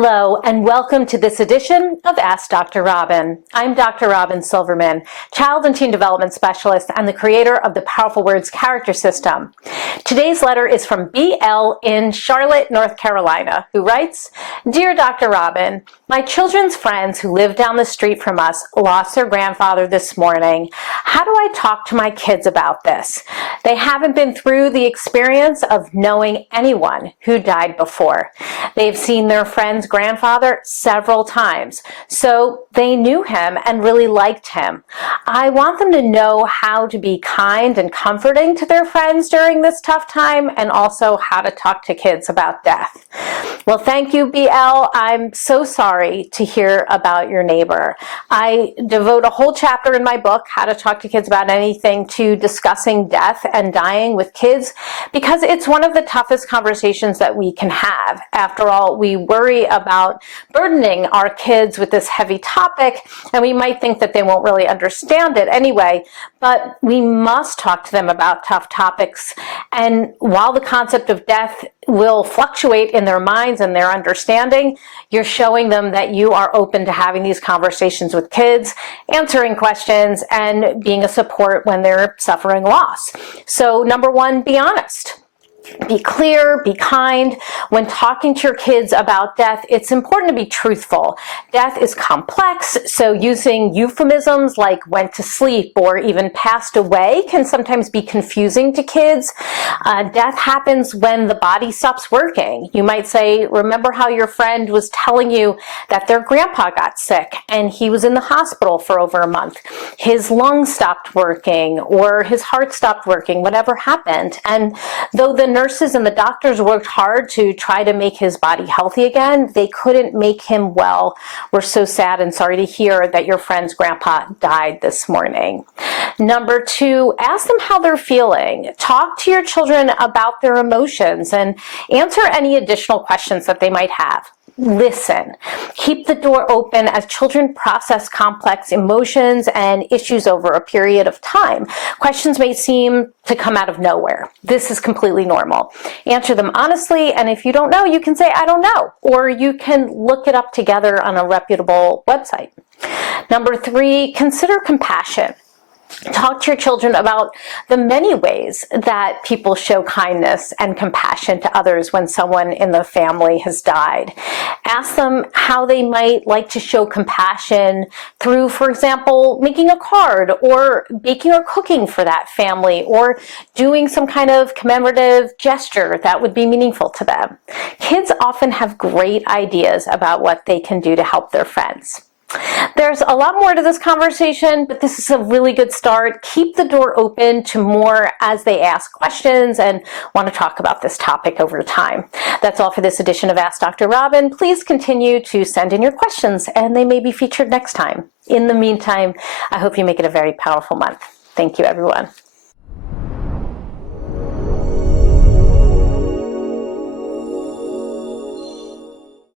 Hello and welcome to this edition of Ask Dr. Robyn. I'm Dr. Robyn Silverman, Child and Teen Development Specialist and the creator of the Powerful Words Character System. Today's letter is from BL in Charlotte, North Carolina, who writes, Dear Dr. Robyn, my children's friends who live down the street from us lost their grandfather this morning. How do I talk to my kids about this? They haven't been through the experience of knowing anyone who died before. They've seen their friend's grandfather several times, so they knew him and really liked him. I want them to know how to be kind and comforting to their friends during this tough time, and also how to talk to kids about death. Well, thank you, BL. I'm so sorry to hear about your neighbor. I devote a whole chapter in my book, How to Talk to Kids About Anything, to discussing death and dying with kids, because it's one of the toughest conversations that we can have. After all, we worry about burdening our kids with this heavy topic, and we might think that they won't really understand it anyway, but we must talk to them about tough topics. And while the concept of death will fluctuate in their minds and their understanding, you're showing them that you are open to having these conversations with kids, answering questions, and being a support when they're suffering loss. So number one, be honest. Be clear, be kind. When talking to your kids about death, it's important to be truthful. Death is complex, so using euphemisms like went to sleep or even passed away can sometimes be confusing to kids. Death happens when the body stops working. You might say, remember how your friend was telling you that their grandpa got sick and he was in the hospital for over a month. His lungs stopped working or his heart stopped working, whatever happened. And though the nurses and the doctors worked hard to try to make his body healthy again, they couldn't make him well. We're so sad and sorry to hear that your friend's grandpa died this morning. Number two, ask them how they're feeling. Talk to your children about their emotions and answer any additional questions that they might have. Listen. Keep the door open as children process complex emotions and issues over a period of time. Questions may seem to come out of nowhere. This is completely normal. Answer them honestly, and if you don't know, you can say, I don't know, or you can look it up together on a reputable website. Number three, consider compassion. Talk to your children about the many ways that people show kindness and compassion to others when someone in the family has died. Ask them how they might like to show compassion through, for example, making a card or baking or cooking for that family or doing some kind of commemorative gesture that would be meaningful to them. Kids often have great ideas about what they can do to help their friends. There's a lot more to this conversation, but this is a really good start. Keep the door open to more as they ask questions and want to talk about this topic over time. That's all for this edition of Ask Dr. Robyn. Please continue to send in your questions, and they may be featured next time. In the meantime, I hope you make it a very powerful month. Thank you, everyone.